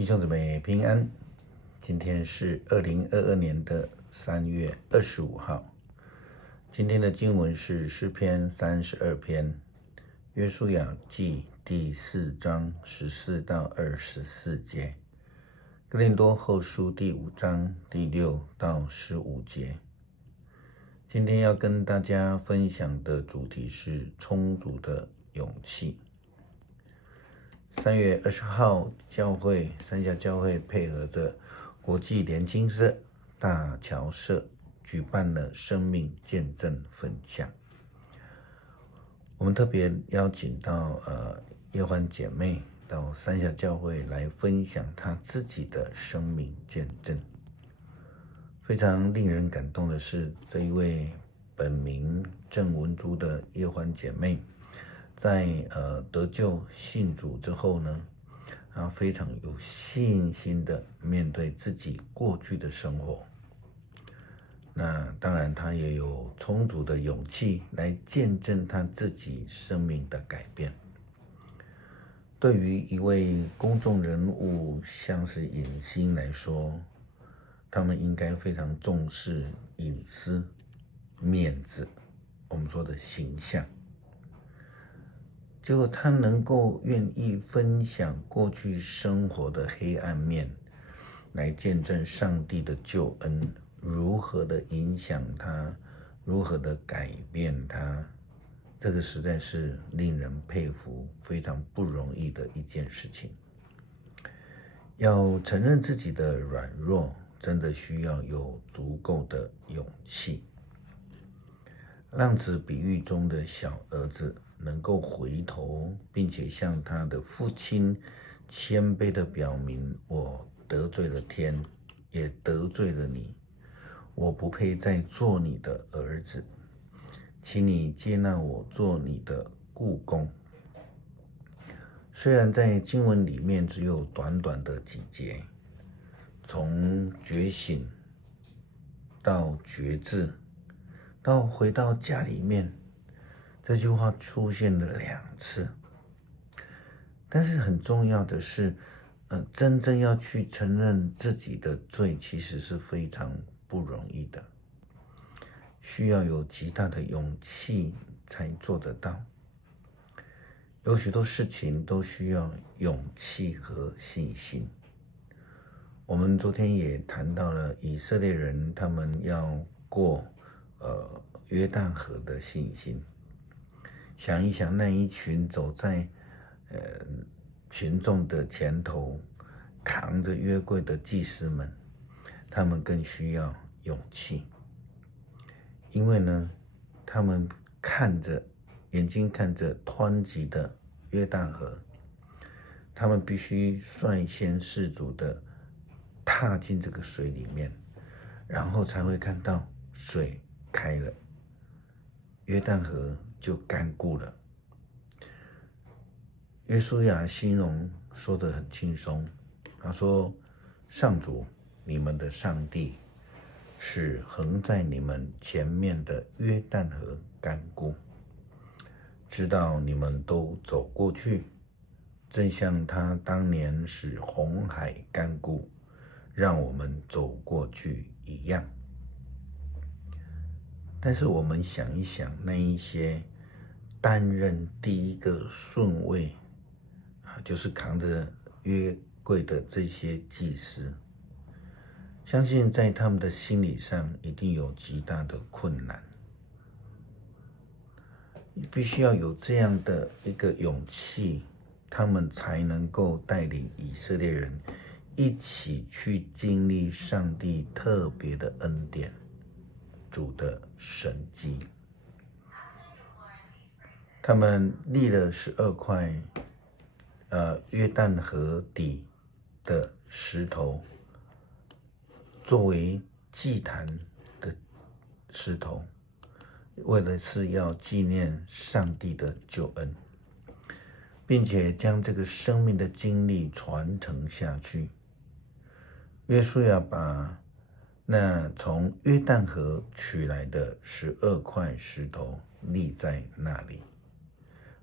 弟兄姊妹平安，今天是2022年的3月25号。今天的经文是诗篇32篇，约书亚记第4章14到24节，哥林多后书第5章第6到15节。今天要跟大家分享的主题是充足的勇气。3月20号，三峡教会配合着国际联经社、大桥社举办了生命见证分享。我们特别邀请到叶欢姐妹到三峡教会来分享她自己的生命见证。非常令人感动的是，这一位本名郑文珠的叶欢姐妹，在得救信主之后呢，她非常有信心的面对自己过去的生活。那当然，她也有充足的勇气来见证她自己生命的改变。对于一位公众人物，像是影星来说，他们应该非常重视隐私、面子，我们说的形象。结果他能够愿意分享过去生活的黑暗面，来见证上帝的救恩如何的影响他，如何的改变他，这个实在是令人佩服，非常不容易的一件事情。要承认自己的软弱，真的需要有足够的勇气。浪子比喻中的小儿子能够回头，并且向他的父亲谦卑的表明，我得罪了天，也得罪了你，我不配再做你的儿子，请你接纳我做你的雇工。虽然在经文里面只有短短的几节，从觉醒到觉志到回到家里面，这句话出现了2次。但是很重要的是，真正要去承认自己的罪，其实是非常不容易的，需要有极大的勇气才做得到。有许多事情都需要勇气和信心。我们昨天也谈到了以色列人，他们要过约旦河的信心。想一想，那一群走在群众的前头，扛着约柜的祭司们，他们更需要勇气，因为呢，他们眼睛看着湍急的约旦河，他们必须率先士卒的踏进这个水里面，然后才会看到水开了，约旦河就干固了。约书亚形容说得很轻松，他说：上主，你们的上帝使横在你们前面的约旦河干固，知道你们都走过去，正像他当年使红海干固，让我们走过去一样。但是我们想一想，那一些担任第一个顺位就是扛着约柜的这些祭司，相信在他们的心理上一定有极大的困难。必须要有这样的一个勇气，他们才能够带领以色列人一起去经历上帝特别的恩典，主的神迹。他们立了12块约旦河底的石头，作为祭坛的石头，为的是要纪念上帝的救恩，并且将这个生命的经历传承下去。约书亚把那从约旦河取来的12块石头立在那里。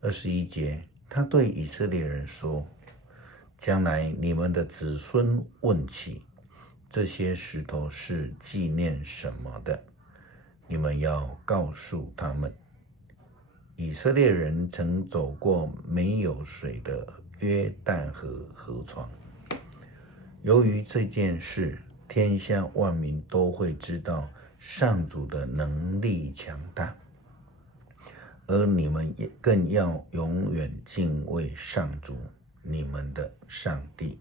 21节，他对以色列人说：将来你们的子孙问起，这些石头是纪念什么的，你们要告诉他们，以色列人曾走过没有水的约旦河河床。由于这件事，天下万民都会知道上主的能力强大，而你们也更要永远敬畏上主你们的上帝。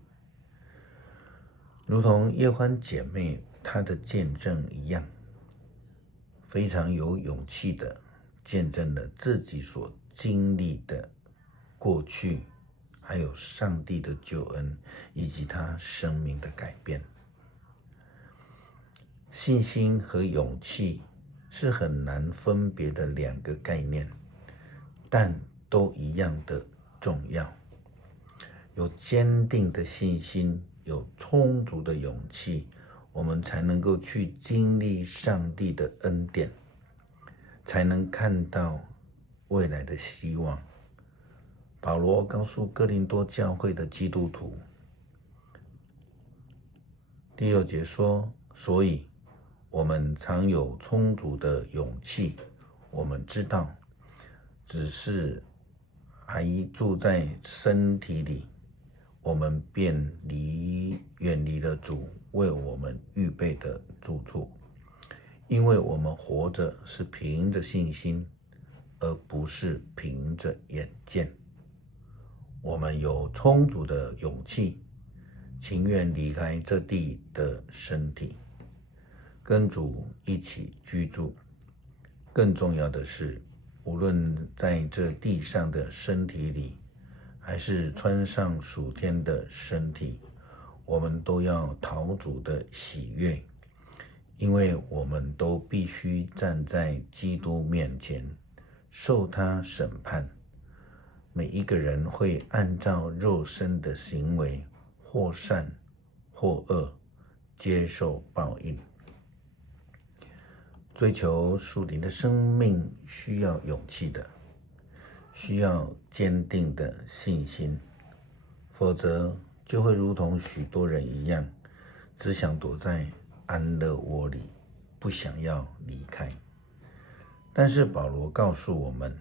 如同耶欢姐妹她的见证一样，非常有勇气的见证了自己所经历的过去，还有上帝的救恩，以及他生命的改变。信心和勇气是很难分别的两个概念，但都一样的重要。有坚定的信心，有充足的勇气，我们才能够去经历上帝的恩典，才能看到未来的希望。保罗告诉哥林多教会的基督徒，第6节说，所以我们常有充足的勇气，我们知道，只是还住在身体里，我们便远离了主为我们预备的住处，因为我们活着是凭着信心，而不是凭着眼见。我们有充足的勇气，情愿离开这地的身体，跟主一起居住。更重要的是，无论在这地上的身体里，还是穿上属天的身体，我们都要讨主的喜悦，因为我们都必须站在基督面前，受他审判。每一个人会按照肉身的行为，或善或恶，接受报应。追求属灵的生命需要勇气的，需要坚定的信心，否则就会如同许多人一样，只想躲在安乐窝里，不想要离开。但是保罗告诉我们，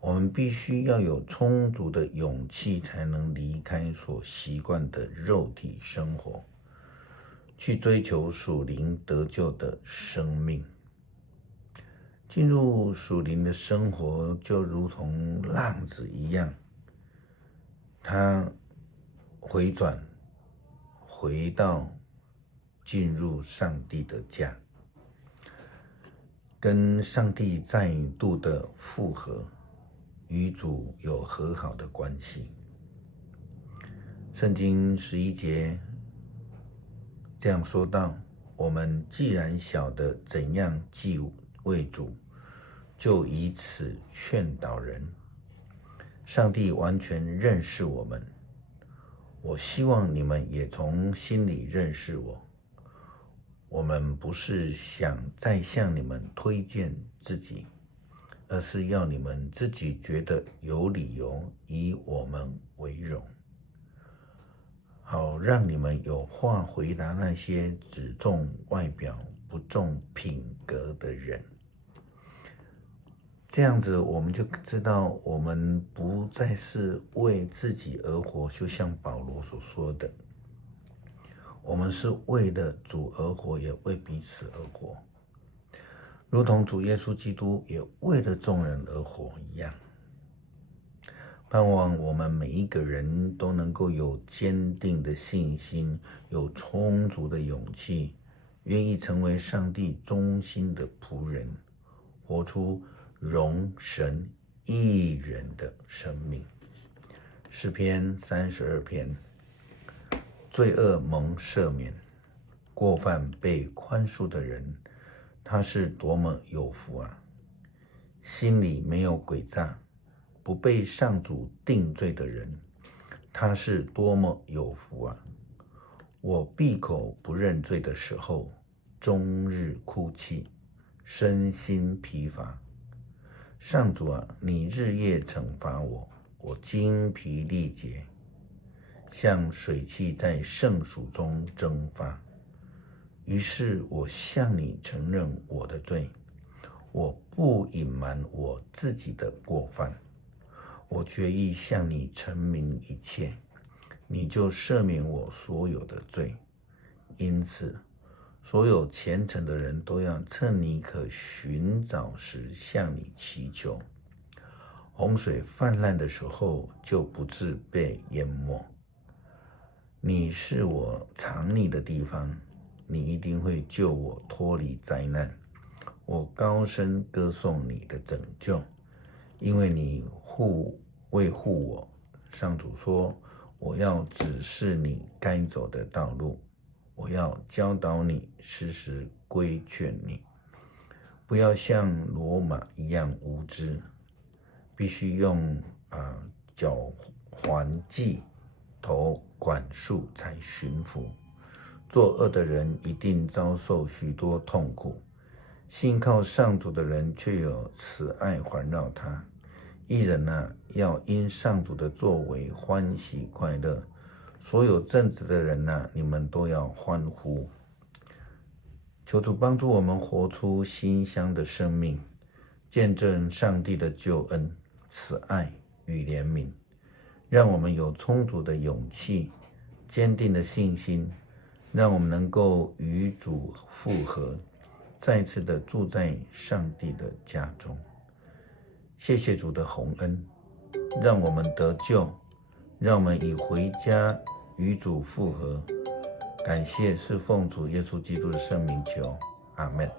我们必须要有充足的勇气，才能离开所习惯的肉体生活，去追求属灵得救的生命。进入属灵的生活，就如同浪子一样，他回转，回到进入上帝的家，跟上帝再度的复合，与主有和好的关系。圣经11节这样说道，我们既然晓得怎样祭为主，就以此劝导人。上帝完全认识我们，我希望你们也从心里认识我。我们不是想再向你们推荐自己，而是要你们自己觉得有理由以我们为荣，好让你们有话回答那些只重外表不重品格的人。这样子我们就知道，我们不再是为自己而活，就像保罗所说的，我们是为了主而活，也为彼此而活，如同主耶稣基督也为了众人而活一样。盼望我们每一个人都能够有坚定的信心，有充足的勇气，愿意成为上帝忠心的仆人，活出荣神益人的生命。诗篇32篇，罪恶蒙赦免，过犯被宽恕的人，他是多么有福啊！心里没有诡诈，不被上主定罪的人，他是多么有福啊！我闭口不认罪的时候，终日哭泣，身心疲乏。上主啊，你日夜惩罚我，我精疲力竭。像水汽在圣水中蒸发。于是我向你承认我的罪，我不隐瞒我自己的过犯，我决意向你陈明一切，你就赦免我所有的罪。因此，所有虔诚的人都要趁你可寻找时向你祈求。洪水泛滥的时候，就不致被淹没。你是我藏你的地方，你一定会救我脱离灾难。我高声歌颂你的拯救，因为你维护我。上主说，我要指示你该走的道路，我要教导你，时时规劝你。不要像罗马一样无知，必须用脚环系头管束才驯服。作恶的人一定遭受许多痛苦，信靠上主的人却有慈爱环绕他。义人要因上主的作为欢喜快乐。所有正直的人你们都要欢呼。求主帮助我们活出馨香的生命，见证上帝的救恩、慈爱与怜悯，让我们有充足的勇气、坚定的信心，让我们能够与主复合，再次的住在上帝的家中。谢谢主的洪恩，让我们得救，让我们以回家与主复合。感谢是奉主耶稣基督的圣名求，阿们。